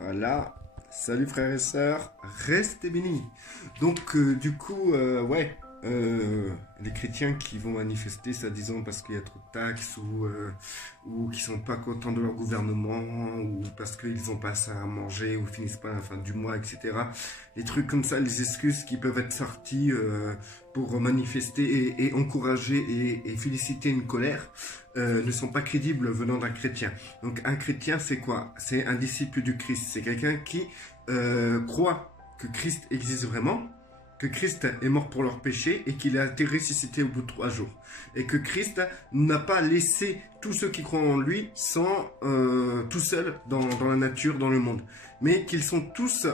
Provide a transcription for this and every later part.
Voilà. Salut frères et sœurs, restez bénis. Donc les chrétiens qui vont manifester, soi-disant parce qu'il y a trop de taxes ou qui sont pas contents de leur gouvernement ou parce qu'ils n'ont pas assez à manger ou finissent pas à la fin du mois, etc. Les trucs comme ça, les excuses qui peuvent être sorties pour manifester et encourager et féliciter une colère ne sont pas crédibles venant d'un chrétien. Donc un chrétien, c'est quoi? C'est un disciple du Christ. C'est quelqu'un qui croit que Christ existe vraiment, que Christ est mort pour leurs péchés et qu'il a été ressuscité au bout de 3 jours. Et que Christ n'a pas laissé tous ceux qui croient en lui tout seuls dans la nature, dans le monde. Mais qu'ils sont tous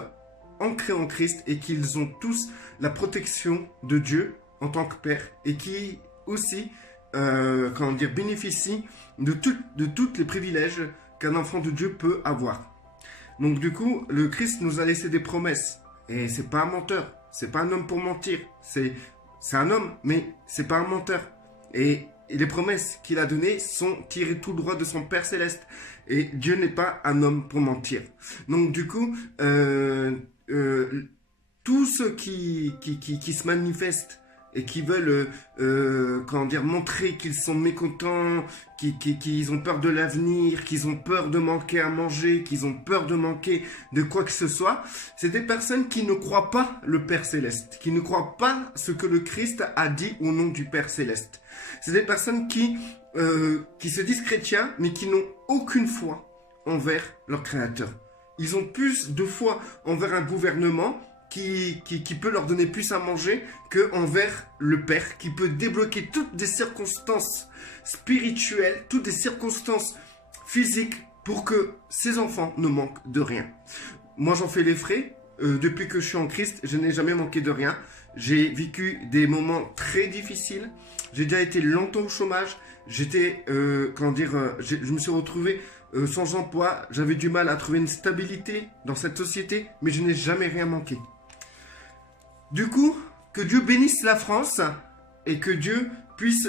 ancrés en Christ et qu'ils ont tous la protection de Dieu en tant que Père et qui aussi bénéficient de tous les privilèges qu'un enfant de Dieu peut avoir. Donc du coup, le Christ nous a laissé des promesses. Et c'est pas un menteur. C'est pas un homme pour mentir. C'est un homme, mais c'est pas un menteur. Et les promesses qu'il a données sont tirées tout droit de son Père Céleste. Et Dieu n'est pas un homme pour mentir. Donc du coup, tous ceux qui se manifestent et qui veulent montrer qu'ils sont mécontents, qu'ils ont peur de l'avenir, qu'ils ont peur de manquer à manger, qu'ils ont peur de manquer de quoi que ce soit, c'est des personnes qui ne croient pas le Père Céleste, qui ne croient pas ce que le Christ a dit au nom du Père Céleste. C'est des personnes qui se disent chrétiens, mais qui n'ont aucune foi envers leur Créateur. Ils ont plus de foi envers un gouvernement qui peut leur donner plus à manger que envers le Père, qui peut débloquer toutes des circonstances spirituelles, toutes des circonstances physiques pour que ses enfants ne manquent de rien. Moi, j'en fais les frais. Depuis que je suis en Christ, je n'ai jamais manqué de rien. J'ai vécu des moments très difficiles. J'ai déjà été longtemps au chômage. Je me suis retrouvé sans emploi. J'avais du mal à trouver une stabilité dans cette société, mais je n'ai jamais rien manqué. Du coup, que Dieu bénisse la France et que Dieu puisse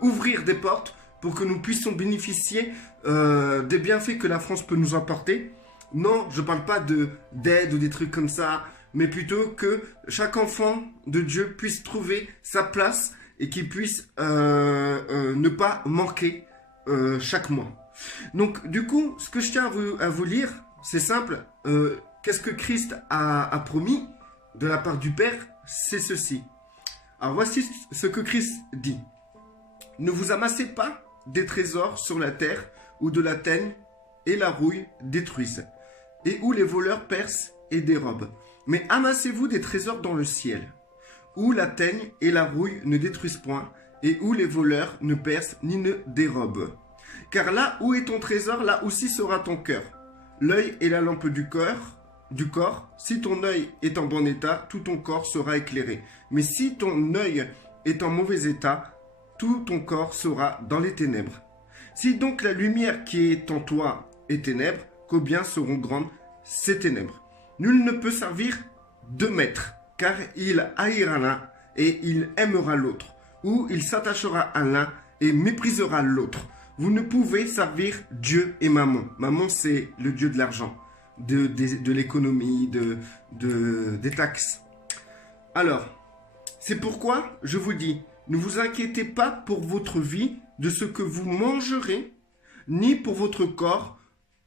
ouvrir des portes pour que nous puissions bénéficier des bienfaits que la France peut nous apporter. Non, je ne parle pas d'aide ou des trucs comme ça, mais plutôt que chaque enfant de Dieu puisse trouver sa place et qu'il puisse ne pas manquer chaque mois. Donc, du coup, ce que je tiens à vous lire, c'est simple. Qu'est-ce que Christ a promis de la part du Père? C'est ceci. Alors, voici ce que Christ dit. Ne vous amassez pas des trésors sur la terre où de la teigne et la rouille détruisent, et où les voleurs percent et dérobent. Mais amassez-vous des trésors dans le ciel, où la teigne et la rouille ne détruisent point, et où les voleurs ne percent ni ne dérobent. Car là où est ton trésor, là aussi sera ton cœur. L'œil est la lampe du corps. Si ton œil est en bon état, tout ton corps sera éclairé. Mais si ton œil est en mauvais état, tout ton corps sera dans les ténèbres. Si donc la lumière qui est en toi est ténèbres, combien seront grandes ces ténèbres? Nul ne peut servir deux maîtres, car il haïra l'un et il aimera l'autre, ou il s'attachera à l'un et méprisera l'autre. Vous ne pouvez servir Dieu et Mammon. Mammon, c'est le dieu de l'argent, de l'économie, des taxes. Alors, c'est pourquoi je vous dis, ne vous inquiétez pas pour votre vie de ce que vous mangerez, ni pour votre corps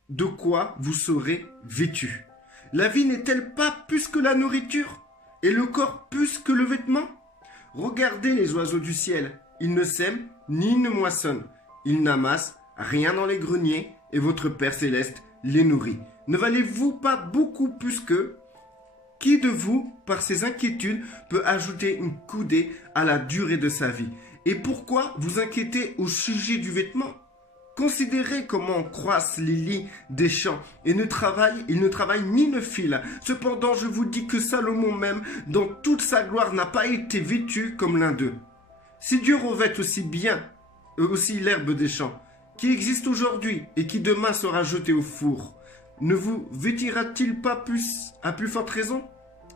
de quoi vous serez vêtu. La vie n'est-elle pas plus que la nourriture, et le corps plus que le vêtement? Regardez les oiseaux du ciel, ils ne sèment ni ne moissonnent, ils n'amassent rien dans les greniers, et votre Père Céleste les nourrit. Ne valez-vous pas beaucoup plus qu'eux? Qui de vous, par ses inquiétudes, peut ajouter une coudée à la durée de sa vie? Et pourquoi vous inquiétez au sujet du vêtement? Considérez comment croissent les lys des champs, et ils ne travaillent ni ne filent. Cependant, je vous dis que Salomon même, dans toute sa gloire, n'a pas été vêtu comme l'un d'eux. Si Dieu revêt aussi l'herbe des champs, qui existe aujourd'hui et qui demain sera jetée au four, ne vous vêtira-t-il pas plus, à plus forte raison?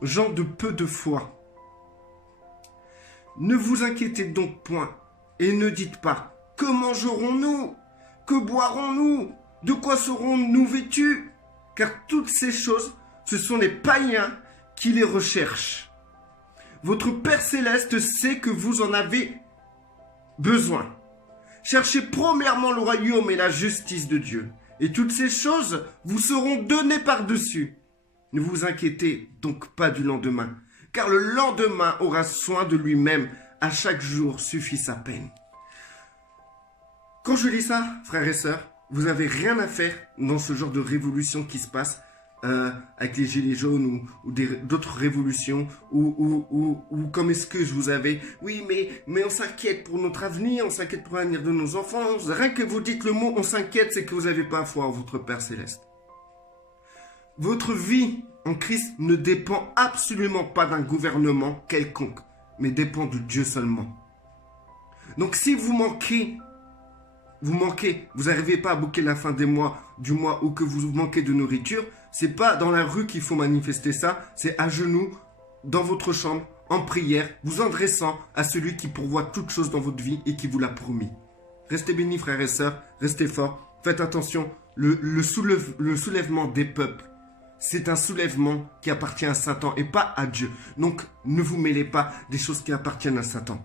Gens de peu de foi. Ne vous inquiétez donc point, et ne dites pas, que mangerons-nous? Que boirons-nous? De quoi serons-nous vêtus? car toutes ces choses, ce sont les païens qui les recherchent. Votre Père Céleste sait que vous en avez besoin. Cherchez premièrement le royaume et la justice de Dieu, et toutes ces choses vous seront données par-dessus. Ne vous inquiétez donc pas du lendemain, car le lendemain aura soin de lui-même. À chaque jour suffit sa peine. Quand je lis ça, frères et sœurs, vous n'avez rien à faire dans ce genre de révolution qui se passe avec les gilets jaunes ou d'autres révolutions ou comme est-ce que je vous avais. Oui, mais on s'inquiète pour notre avenir, on s'inquiète pour l'avenir de nos enfants. Rien que vous dites le mot on s'inquiète, c'est que vous n'avez pas foi en votre Père Céleste. Votre vie en Christ ne dépend absolument pas d'un gouvernement quelconque, mais dépend de Dieu seulement. Donc si vous manquez, vous n'arrivez pas à boucler la fin du mois ou que vous manquez de nourriture, c'est pas dans la rue qu'il faut manifester ça, c'est à genoux, dans votre chambre, en prière, vous en dressant à celui qui pourvoit toutes choses dans votre vie et qui vous l'a promis. Restez bénis, frères et sœurs, restez forts, faites attention, le soulèvement des peuples, c'est un soulèvement qui appartient à Satan et pas à Dieu. Donc ne vous mêlez pas des choses qui appartiennent à Satan.